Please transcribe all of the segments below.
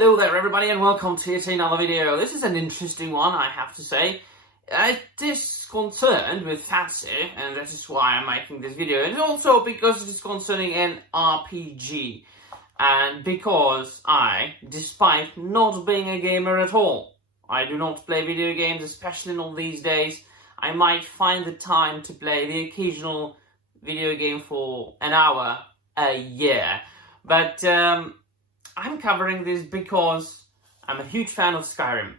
Hello there everybody and welcome to yet another video. This is an interesting one, I have to say. It is concerned with fantasy and that is why I'm making this video. And also because it is concerning an RPG. And because I, despite not being a gamer at all, I do not play video games, especially not these days. I might find the time to play the occasional video game for an hour a year. But I'm covering this because I'm a huge fan of Skyrim.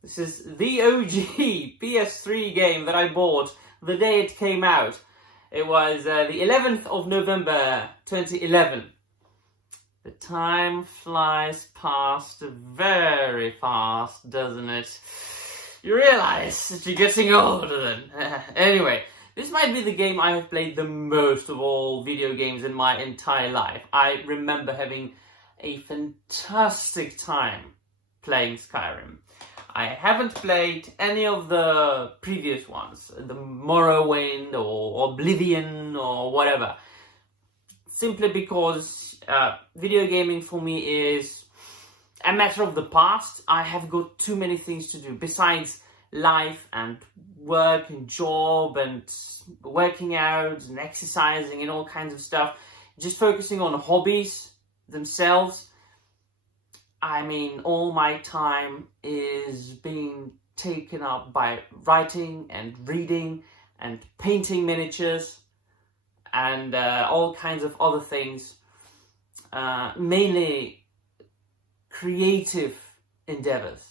This is the OG PS3 game that I bought the day it came out. It was the 11th of November 2011. The time flies past very fast, doesn't it? You realize that you're getting older then. Anyway, this might be the game I have played the most of all video games in my entire life. I remember having a fantastic time playing Skyrim. I haven't played any of the previous ones, the Morrowind or Oblivion or whatever, simply because video gaming for me is a matter of the past. I have got too many things to do besides life and work and job and working out and exercising and all kinds of stuff. Just focusing on hobbies themselves. I mean, all my time is being taken up by writing and reading and painting miniatures and all kinds of other things, mainly creative endeavors.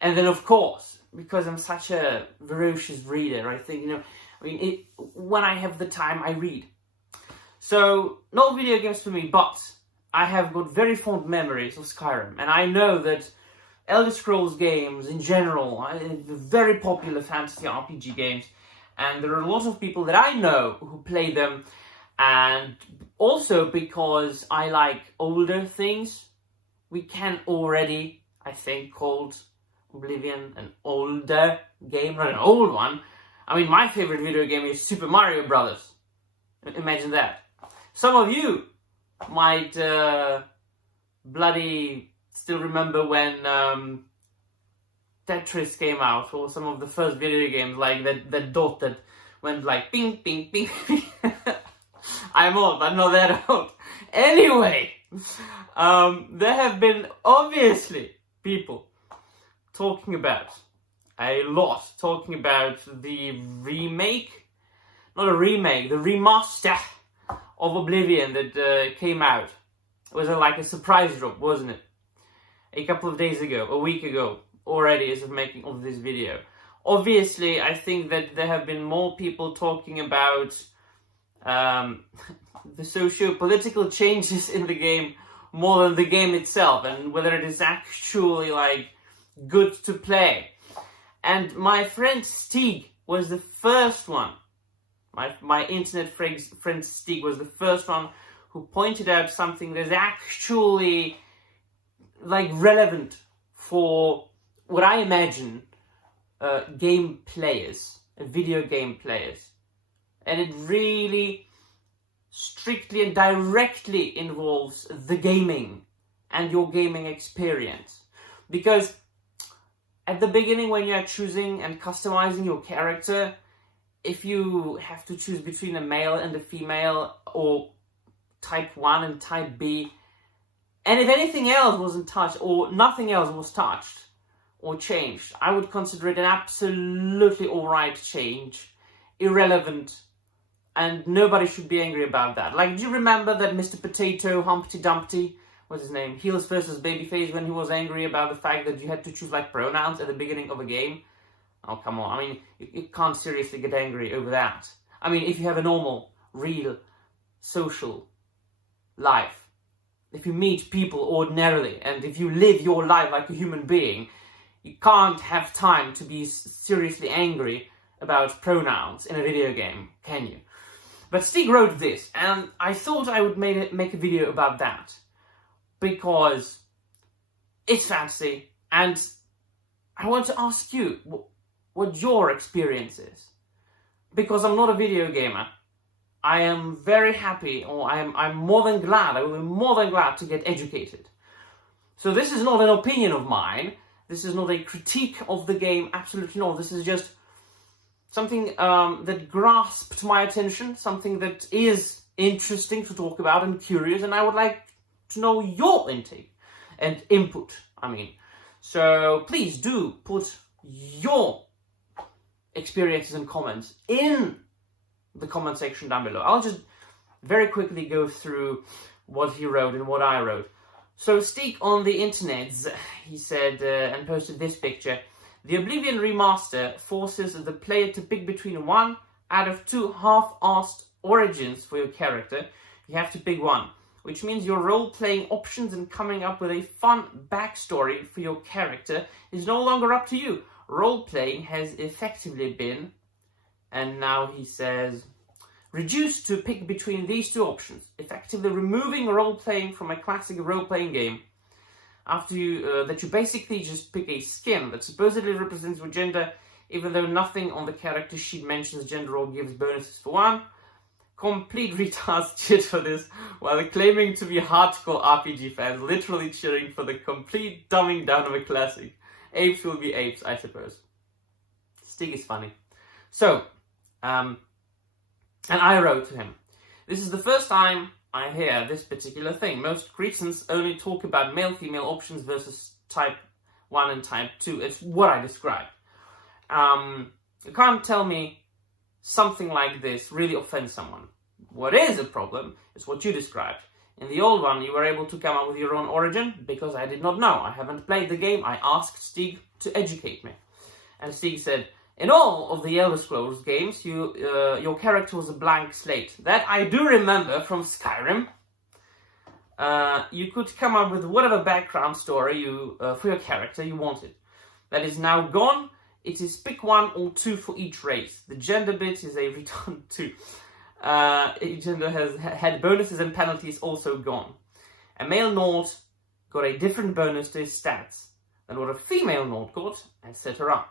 And then of course, because I'm such a voracious reader, I think, when I have the time, I read. So, not video games for me, but I have got very fond memories of Skyrim, and I know that Elder Scrolls games in general are very popular fantasy RPG games, and there are a lot of people that I know who play them, and also because I like older things. We can already, I think, call Oblivion an older game, not an old one. I mean, my favorite video game is Super Mario Brothers. Imagine that. Some of you might bloody still remember when Tetris came out, or some of the first video games, like that dot that went like ping, ping, ping. I'm old, but not that old. Anyway, there have been obviously people talking about the remake, not a remake, the remaster of Oblivion that came out. It was like a surprise drop, wasn't it? A couple of days ago, a week ago, already as of making of this video. Obviously, I think that there have been more people talking about the socio-political changes in the game more than the game itself, and whether it is actually like good to play. And my friend Stig was the first one. My internet friend Stig was the first one who pointed out something that's actually like relevant for what I imagine game players, video game players. And it really strictly and directly involves the gaming and your gaming experience. Because at the beginning, when you're choosing and customizing your character, if you have to choose between a male and a female, or type 1 and type B, and if anything else wasn't touched, or nothing else was touched or changed, I would consider it an absolutely alright change, irrelevant, and nobody should be angry about that. Like, do you remember that Mr. Potato, Humpty Dumpty, what's his name, Heels versus Babyface, when he was angry about the fact that you had to choose like pronouns at the beginning of a game? Oh, come on. I mean, you can't seriously get angry over that. I mean, if you have a normal, real, social life, if you meet people ordinarily, and if you live your life like a human being, you can't have time to be seriously angry about pronouns in a video game, can you? But Stig wrote this, and I thought I would make a video about that, because it's fantasy, and I want to ask you what your experience is. Because I'm not a video gamer. I am very happy, or I'm more than glad, I will be more than glad to get educated. So this is not an opinion of mine. This is not a critique of the game. Absolutely not. This is just something that grasped my attention, something that is interesting to talk about and curious, and I would like to know your intake and input, So please do put your experiences and comments in the comment section down below. I'll just very quickly go through what he wrote and what I wrote. So Steak on the internet, he said, and posted this picture. The Oblivion Remaster forces the player to pick between one out of two half-assed origins for your character. You have to pick one, which means your role-playing options and coming up with a fun backstory for your character is no longer up to you. Role-playing has effectively been, and now he says, reduced to pick between these two options, effectively removing role-playing from a classic role-playing game. After that you basically just pick a skin that supposedly represents your gender, even though nothing on the character sheet mentions gender or gives bonuses for one. Complete retard shit for this, while claiming to be hardcore RPG fans, literally cheering for the complete dumbing down of a classic. Apes will be apes, I suppose. Stig is funny. So, and I wrote to him, this is the first time I hear this particular thing. Most Cretans only talk about male-female options versus type 1 and type 2. It's what I described. You can't tell me something like this really offends someone. What is a problem is what you described. In the old one, you were able to come up with your own origin because I did not know. I haven't played the game. I asked Stig to educate me. And Stig said, in all of the Elder Scrolls games, your character was a blank slate. That I do remember from Skyrim. You could come up with whatever background story for your character you wanted. That is now gone. It is pick one or two for each race. The gender bit is a return to. Each gender has had bonuses and penalties also gone. A male Nord got a different bonus to his stats than what a female Nord got, etc.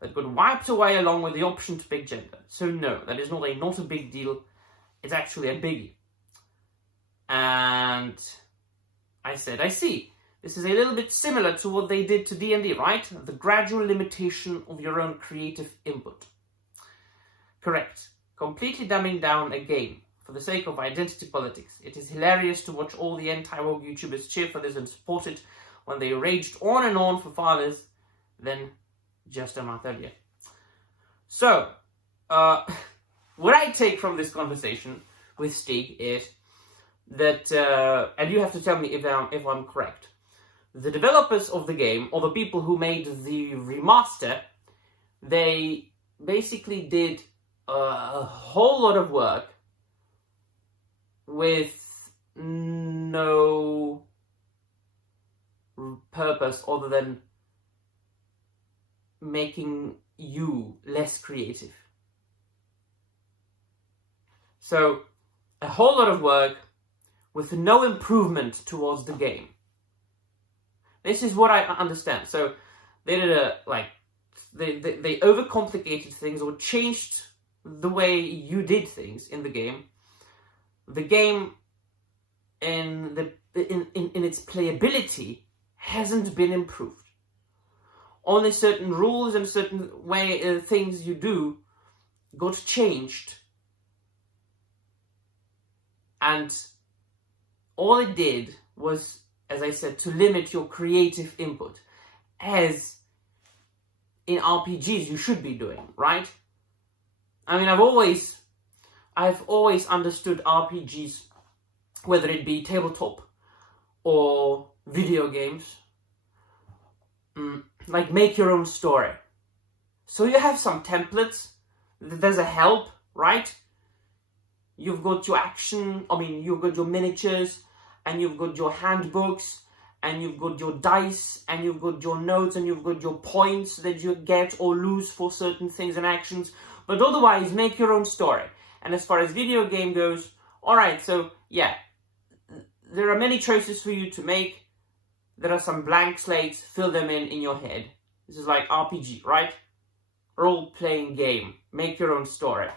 That got wiped away along with the option to pick gender. So no, that is not a big deal. It's actually a biggie. And I said, I see. This is a little bit similar to what they did to D&D, right? The gradual limitation of your own creative input. Correct. Completely dumbing down a game for the sake of identity politics. It is hilarious to watch all the anti-woke YouTubers cheer for this and support it when they raged on and on for far less than just a month earlier. So, what I take from this conversation with Stig is that, and you have to tell me if I'm correct, the developers of the game, or the people who made the remaster, they basically did a whole lot of work with no purpose other than making you less creative. So, a whole lot of work with no improvement towards the game. This is what I understand. So, they did they overcomplicated things or changed the way you did things in the game. The game in its playability hasn't been improved. Only certain rules and certain things you do got changed. And all it did was, as I said, to limit your creative input. As in RPGs you should be doing, right? I mean, I've always understood RPGs, whether it be tabletop or video games, like make your own story. So you have some templates, there's a help, right? You've got your you've got your miniatures, and you've got your handbooks, and you've got your dice, and you've got your notes, and you've got your points that you get or lose for certain things and actions. But otherwise, make your own story. And as far as video game goes, alright, so yeah, there are many choices for you to make. There are some blank slates, fill them in your head. This is like RPG, right? Role-playing game. Make your own story.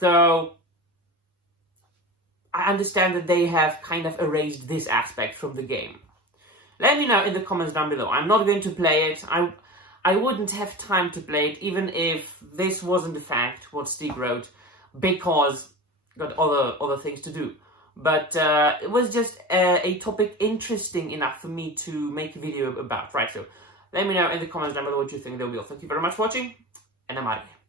So, I understand that they have kind of erased this aspect from the game. Let me know in the comments down below. I'm not going to play it. I wouldn't have time to play it, even if this wasn't the fact, what Stig wrote, because got other things to do. But it was just a topic interesting enough for me to make a video about. Right, so let me know in the comments down below what you think. That will be all. Thank you very much for watching, and I'm out of here.